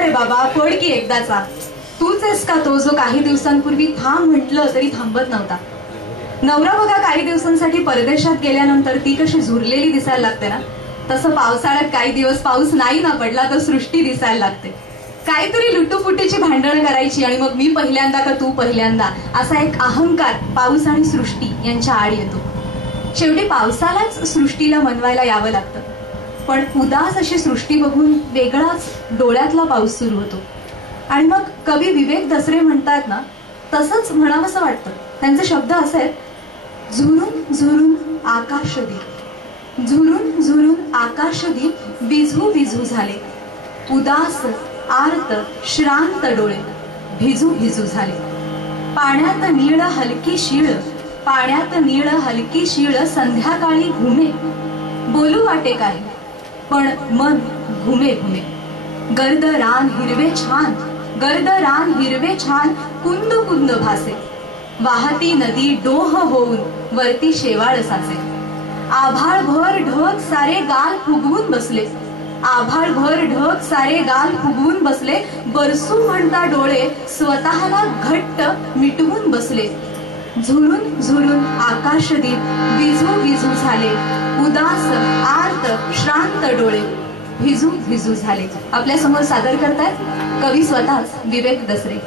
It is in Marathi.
रे बाबा, पड की एकदाचा. तूच आहेस का तो जो काही दिवसांपूर्वी थांब म्हटलं तरी थांबत नव्हता? नवरा बघा काही दिवसांसाठी परदेशात गेल्यानंतर ती कशी झुरलेली दिसायला लागते ना, तसं पावसाळ्यात काही दिवस पाऊस नाही ना पडला तर सृष्टी दिसायला लागते. काहीतरी लुटूपुटीची भांडणं करायची आणि मग मी पहिल्यांदा का तू पहिल्यांदा असा एक अहंकार पाऊस आणि सृष्टी यांच्या आड येतो. शेवटी पावसालाच सृष्टीला मनवायला यावं लागतं. पण उदास अशी सृष्टी बघून वेगळाच डोळ्यातला पाऊस सुरू होतो. आणि मग कवी विवेक दसरे म्हणतात ना, तसंच म्हणावंसं वाटतं. त्यांचे शब्द असे आहेत, झुरून झुरून आकाशदीप, झुरून झुरून आकाशदीप विझू विझू झाले, उदास आर्त श्रांत डोळे भिजू भिजू झाले. पाण्यात नीळ हलकी शीळ, पाण्यात नीळ हलकी शीळ संध्याकाळी घुमे, बोलू वाटे काही पण मन घुमे घुमे. गर्द रान हिरवे छान, गर्द रान हिरवे छान कुंद कुंद भासे, वाहती नदी डोह होऊन वरती शेवाळ साचे. आभाळभर ढग सारे गाल फुगवून बसले, आभाळभर ढग सारे गाल फुगवून बसले, बरसू म्हणता डोळे स्वतःला घट्ट मिटवून बसले. झुरून झुरून आकाशदीप विझू विझू झाले, उदास आर्त श्रांत डोळे भिजू भिजू झाले. आपल्या समोर सादर करतायत कवी स्वतःच विवेक दसरे.